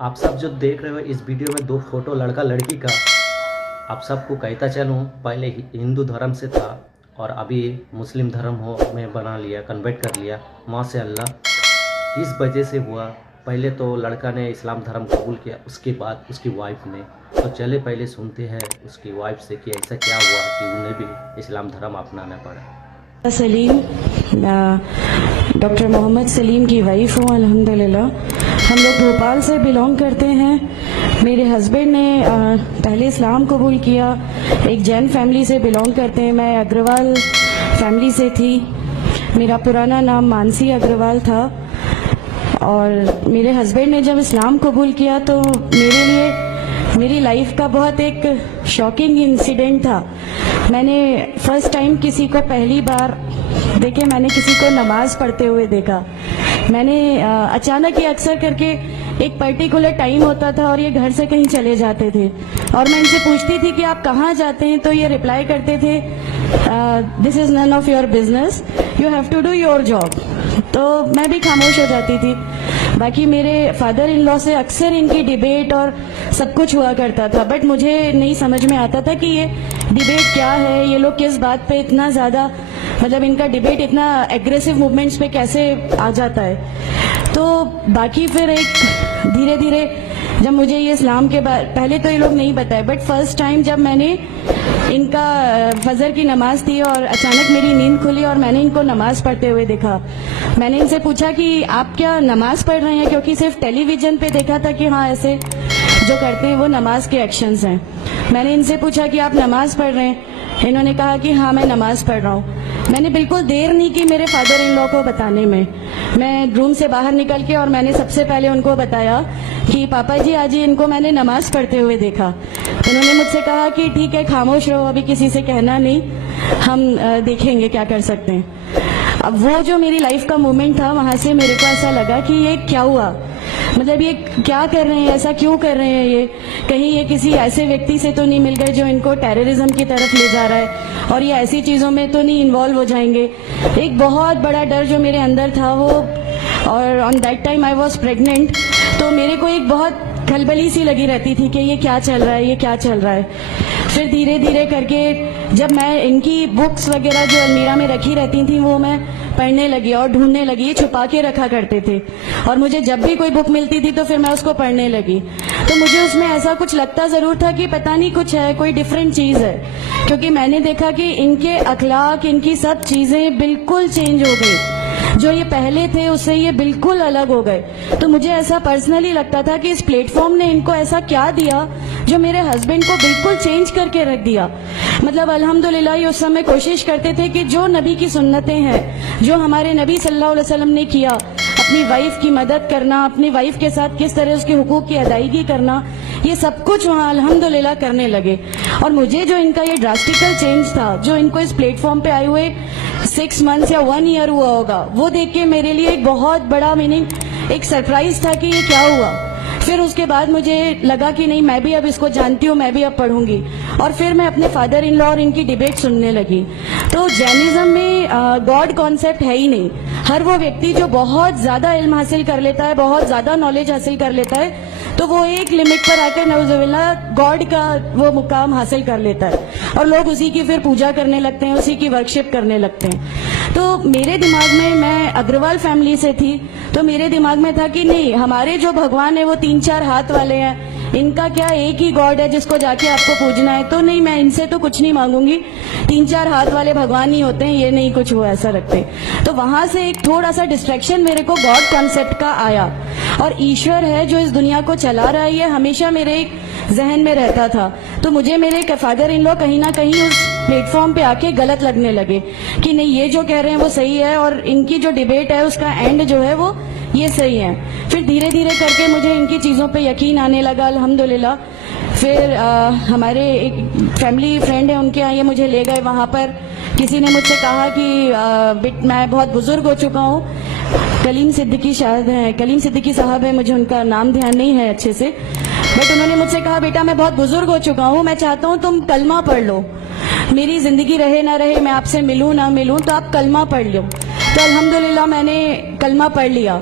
आप सब जो देख रहे हो इस वीडियो में दो फोटो लड़का लड़की का, आप सबको कहता चलूँ पहले हिंदू धर्म से था और अभी मुस्लिम धर्म हो में बना लिया, कन्वर्ट कर लिया। माशाअल्लाह किस वजह से हुआ? पहले तो लड़का ने इस्लाम धर्म कबूल किया, उसके बाद उसकी वाइफ ने। तो चले पहले सुनते हैं उसकी वाइफ से कि ऐसा क्या हुआ कि उन्हें भी इस्लाम धर्म अपनाना पड़ा। सलीम, डॉक्टर मोहम्मद सलीम की वाइफ हूँ अल्हम्दुलिल्लाह। हम लोग भोपाल से बिलोंग करते हैं। मेरे हस्बैंड ने पहले इस्लाम कबूल किया, एक जैन फैमिली से बिलोंग करते हैं। मैं अग्रवाल फैमिली से थी। मेरा पुराना नाम मानसी अग्रवाल था और मेरे हस्बैंड ने जब इस्लाम कबूल किया तो मेरे लिए मेरी लाइफ का बहुत एक शॉकिंग इंसिडेंट था। मैंने फर्स्ट टाइम किसी को पहली बार देखे, मैंने किसी को नमाज पढ़ते हुए देखा। मैंने अचानक ही अक्सर करके एक पर्टिकुलर टाइम होता था और ये घर से कहीं चले जाते थे और मैं इनसे पूछती थी कि आप कहाँ जाते हैं, तो ये रिप्लाई करते थे this is none of your business, you have to do your job. तो मैं भी खामोश हो जाती थी। बाकी मेरे फादर इन लॉ से अक्सर इनकी डिबेट और सब कुछ हुआ करता था, बट मुझे नहीं समझ में आता था कि ये डिबेट क्या है, ये लोग किस बात पे इतना ज्यादा, मतलब इनका डिबेट इतना एग्रेसिव मूवमेंट्स पे कैसे आ जाता है। तो बाकी फिर एक धीरे धीरे जब मुझे ये इस्लाम के बाद, पहले तो ये लोग नहीं बताए, बट फर्स्ट टाइम जब मैंने इनका फजर की नमाज थी और अचानक मेरी नींद खुली और मैंने इनको नमाज पढ़ते हुए देखा। मैंने इनसे पूछा कि आप क्या नमाज पढ़ रहे हैं, क्योंकि सिर्फ टेलीविजन पे देखा था कि हाँ ऐसे जो करते हैं वो नमाज के एक्शंस हैं। मैंने इनसे पूछा कि आप नमाज पढ़ रहे हैं, इन्होंने कहा कि हाँ मैं नमाज पढ़ रहा हूँ। मैंने बिल्कुल देर नहीं की मेरे फादर इन लॉ को बताने में। मैं रूम से बाहर निकल के और मैंने सबसे पहले उनको बताया कि पापा जी आज इनको मैंने नमाज पढ़ते हुए देखा। उन्होंने मुझसे कहा कि ठीक है खामोश रहो, अभी किसी से कहना नहीं, हम देखेंगे क्या कर सकते हैं। अब वो जो मेरी लाइफ का मोमेंट था, वहां से मेरे को ऐसा लगा कि ये क्या हुआ, मतलब ये क्या कर रहे हैं, ऐसा क्यों कर रहे हैं, ये कहीं ये किसी ऐसे व्यक्ति से तो नहीं मिल गए जो इनको टेररिज्म की तरफ ले जा रहा है और ये ऐसी चीजों में तो नहीं इन्वॉल्व हो जाएंगे। एक बहुत बड़ा डर जो मेरे अंदर था वो, और on that time I was pregnant, तो मेरे को एक बहुत खलबली सी लगी रहती थी कि ये क्या चल रहा है, ये क्या चल रहा है। फिर धीरे धीरे करके जब मैं इनकी बुक्स वगैरह जो अलमीरा में रखी रहती थी वो मैं पढ़ने लगी और ढूंढने लगी। ये छुपा के रखा करते थे और मुझे जब भी कोई बुक मिलती थी तो फिर मैं उसको पढ़ने लगी। तो मुझे उसमें ऐसा कुछ लगता जरूर था कि पता नहीं कुछ है, कोई डिफरेंट चीज है, क्योंकि मैंने देखा कि इनके अखलाक, इनकी सब चीजें बिल्कुल चेंज हो गई। जो ये पहले थे उससे ये बिल्कुल अलग हो गए। तो मुझे ऐसा पर्सनली लगता था कि इस प्लेटफॉर्म ने इनको ऐसा क्या दिया जो मेरे हस्बैंड को बिल्कुल चेंज करके रख दिया। मतलब अल्हम्दुलिल्लाह ये उस समय कोशिश करते थे कि जो नबी की सुन्नतें हैं, जो हमारे नबी सल्लल्लाहु अलैहि वसल्लम ने किया, अपनी वाइफ की मदद करना, अपनी वाइफ के साथ किस तरह उसके हुकूक की अदायगी करना, ये सब कुछ वहाँ अल्हम्दुलिल्लाह करने लगे। और मुझे जो इनका ये ड्रास्टिकल चेंज था, जो इनको इस प्लेटफॉर्म पे आए हुए 6 मंथ्स या 1 ईयर हुआ होगा, वो देख के मेरे लिए एक बहुत बड़ा मीनिंग, एक सरप्राइज था कि ये क्या हुआ। फिर उसके बाद मुझे लगा कि नहीं, मैं भी अब इसको जानती हूँ, मैं भी अब पढ़ूंगी। और फिर मैं अपने फादर इन लॉ और इनकी डिबेट सुनने लगी। तो जैनिज्म में गॉड कॉन्सेप्ट है ही नहीं। हर वो व्यक्ति जो बहुत ज्यादा इल्म हासिल कर लेता है, बहुत ज्यादा नॉलेज हासिल कर लेता है, तो वो एक लिमिट पर आकर नौजुबिल्ला गॉड का वो मुकाम हासिल कर लेता है और लोग उसी की फिर पूजा करने लगते हैं, उसी की वर्शिप करने लगते हैं। तो मेरे दिमाग में, मैं अग्रवाल फैमिली से थी, तो मेरे दिमाग में था कि नहीं, हमारे जो भगवान है वो 3-4 हाथ वाले हैं, इनका क्या एक ही गॉड है जिसको जाके आपको पूजना है। तो नहीं, मैं इनसे तो कुछ नहीं मांगूंगी, 3-4 हाथ वाले भगवान ही होते हैं, ये नहीं कुछ वो ऐसा रखते। तो वहां से एक थोड़ा सा डिस्ट्रैक्शन मेरे को गॉड कॉन्सेप्ट का आया, और ईश्वर है जो इस दुनिया को चला रहा है, ये हमेशा मेरे एक जहन में रहता था। तो मुझे मेरे फादर इन लॉ कहीं ना कहीं उस प्लेटफॉर्म पे आके गलत लगने लगे कि नहीं, ये जो कह रहे हैं वो सही है और इनकी जो डिबेट है उसका एंड जो है वो ये सही है। फिर धीरे धीरे करके मुझे इनकी चीजों पे यकीन आने लगा अल्हम्दुलिल्लाह। फिर हमारे एक फैमिली फ्रेंड है, उनके यहाँ ये मुझे ले गए। वहां पर किसी ने मुझसे कहा कि मैं बहुत बुजुर्ग हो चुका हूँ, कलीम सिद्दीकी साहब है, मुझे उनका नाम ध्यान नहीं है अच्छे से, बट उन्होंने मुझसे कहा बेटा मैं बहुत बुजुर्ग हो चुका हूँ, मैं चाहता हूँ तुम कलमा पढ़ लो, मेरी जिंदगी रहे ना रहे, मैं आपसे मिलूं ना मिलूं, तो आप कलमा पढ़ लो। तो अल्हम्दुलिल्लाह मैंने कलमा पढ़ लिया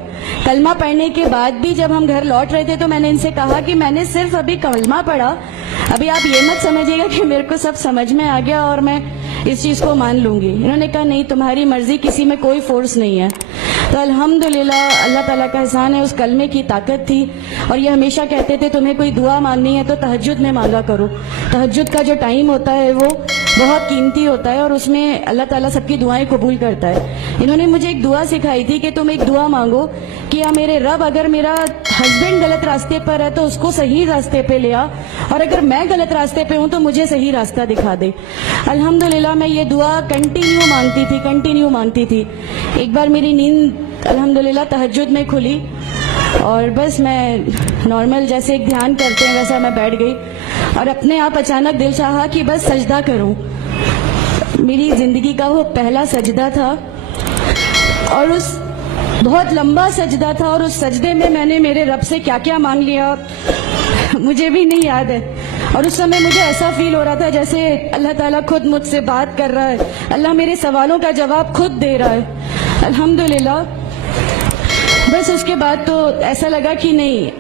कलमा पढ़ने के बाद भी जब हम घर लौट रहे थे तो मैंने इनसे कहा कि मैंने सिर्फ अभी कलमा पढ़ा, अभी आप ये मत समझिएगा कि मेरे को सब समझ में आ गया और मैं इस चीज को मान लूंगी। इन्होंने कहा नहीं, तुम्हारी मर्जी, किसी में कोई फोर्स नहीं है। तो अल्हम्दुलिल्लाह अल्लाह ताला का एहसान है, उस कलमे की ताकत थी। और ये हमेशा कहते थे तुम्हें कोई दुआ मांगनी है तो तहज्जुद में मांगा करो। तहज्जुद का जो टाइम होता है वो बहुत कीमती होता है और उसमें अल्लाह ताला सबकी दुआएं कबूल करता है। इन्होंने मुझे एक दुआ सिखाई थी कि तुम एक दुआ मांगो कि या मेरे रब, अगर मेरा हस्बैंड गलत रास्ते पर है तो उसको सही रास्ते पे ले आ, और अगर मैं गलत रास्ते पे हूं तो मुझे सही रास्ता दिखा दे। अल्हम्दुलिल्लाह मैं ये दुआ कंटिन्यू मांगती थी। एक बार मेरी नींद अल्हम्दुलिल्लाह तहज्जुद में खुली और बस मैं नॉर्मल जैसे एक ध्यान करते हैं वैसा मैं बैठ गई और अपने आप अचानक दिल चाहा कि बस सजदा करूं। मेरी जिंदगी का वो पहला सजदा था और उस बहुत लंबा सजदा था और उस सजदे में मैंने मेरे रब से क्या क्या मांग लिया मुझे भी नहीं याद है। और उस समय मुझे ऐसा फील हो रहा था जैसे अल्लाह ताला खुद मुझसे बात कर रहा है, अल्लाह मेरे सवालों का जवाब खुद दे रहा है। अल्हम्दुलिल्लाह बस उसके बाद तो ऐसा लगा कि नहीं,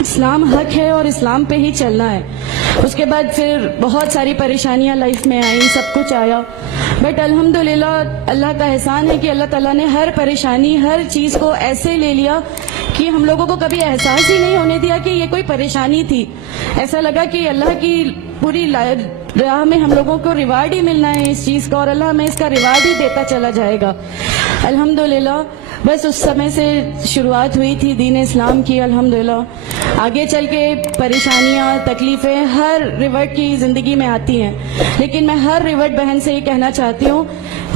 इस्लाम हक है और इस्लाम पे ही चलना है। उसके बाद फिर बहुत सारी परेशानियां लाइफ में आई, सब कुछ आया, बट अल्हम्दुलिल्लाह अल्लाह का एहसान है कि अल्लाह ताला ने हर परेशानी, हर चीज को ऐसे ले लिया कि हम लोगों को कभी एहसास ही नहीं होने दिया कि ये कोई परेशानी थी। ऐसा लगा कि अल्लाह की पूरी राह में हम लोगों को रिवार्ड ही मिलना है इस चीज का और अल्लाह हमें इसका रिवार्ड ही देता चला जाएगा। अल्हम्दुलिल्लाह बस उस समय से शुरुआत हुई थी दीन इस्लाम की। अल्हम्दुलिल्लाह आगे चल के परेशानियां, तकलीफें हर रिवर्ट की जिंदगी में आती हैं, लेकिन मैं हर रिवर्ट बहन से ये कहना चाहती हूँ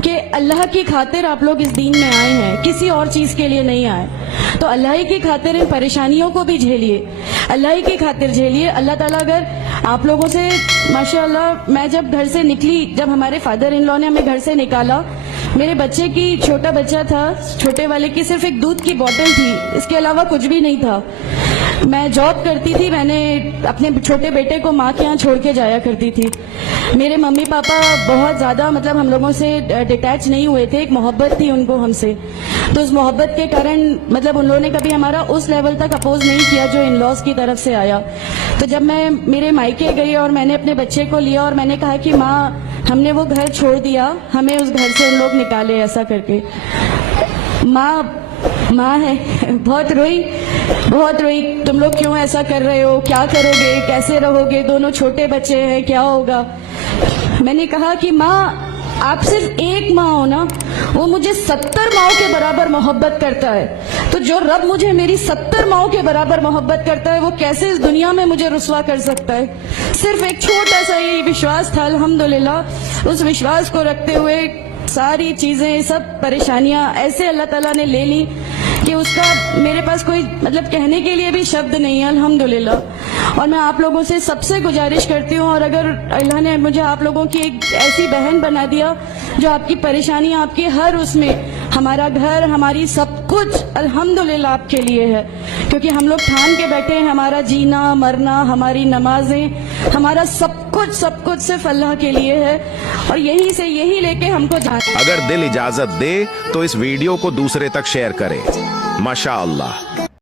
कि अल्लाह की खातिर आप लोग इस दीन में आए हैं, किसी और चीज के लिए नहीं आए। तो अल्लाह ही की खातिर इन परेशानियों को भी झेलिए, अल्लाह ही की खातिर झेलिए। अल्लाह ताला अगर आप लोगों से माशाअल्लाह, मैं जब घर से निकली, जब हमारे फादर इन लॉ ने हमें घर से निकाला, मेरे बच्चे की, छोटा बच्चा था, छोटे वाले की सिर्फ एक दूध की बोतल थी, इसके अलावा कुछ भी नहीं था। मैं जॉब करती थी, मैंने अपने छोटे बेटे को माँ के यहाँ छोड़ के जाया करती थी। मेरे मम्मी पापा बहुत ज्यादा मतलब हम लोगों से डिटैच नहीं हुए थे, एक मोहब्बत थी उनको हमसे, तो उस मोहब्बत के कारण मतलब उन लोगों ने कभी हमारा उस लेवल तक अपोज नहीं किया जो इन लॉज की तरफ से आया। तो जब मैं मेरे मायके गई और मैंने अपने बच्चे को लिया और मैंने कहा कि माँ हमने वो घर छोड़ दिया, हमें उस घर से उन लोग निकाले, ऐसा करके माँ है, बहुत रोई, तुम लोग क्यों ऐसा कर रहे हो, क्या करोगे, कैसे रहोगे, दोनों छोटे बच्चे हैं, क्या होगा। मैंने कहा कि माँ आप सिर्फ एक माँ हो ना, वो मुझे 70 माँओं के बराबर मोहब्बत करता है, तो जो रब मुझे मेरी 70 माँओं के बराबर मोहब्बत करता है वो कैसे इस दुनिया में मुझे रुस्वा कर सकता है। सिर्फ एक छोटा सा ये विश्वास था, अल्हम्दुलिल्लाह उस विश्वास को रखते हुए सारी चीजें, सब परेशानियां ऐसे अल्लाह ताला ने ले ली कि उसका मेरे पास कोई मतलब कहने के लिए भी शब्द नहीं है, अल्हम्दुलिल्लाह। और मैं आप लोगों से सबसे गुजारिश करती हूँ, और अगर अल्लाह ने मुझे आप लोगों की एक ऐसी बहन बना दिया जो आपकी परेशानियां, आपकी हर उसमें, हमारा घर, हमारी सब कुछ अल्हम्दुलिल्लाह आपके लिए है, क्योंकि हम लोग ठान के बैठे हैं हमारा जीना मरना, हमारी नमाजें, हमारा सब कुछ सिर्फ अल्लाह के लिए है, और यही लेके हमको जाना। अगर दिल इजाजत दे तो इस वीडियो को दूसरे तक शेयर करें। माशाअल्लाह।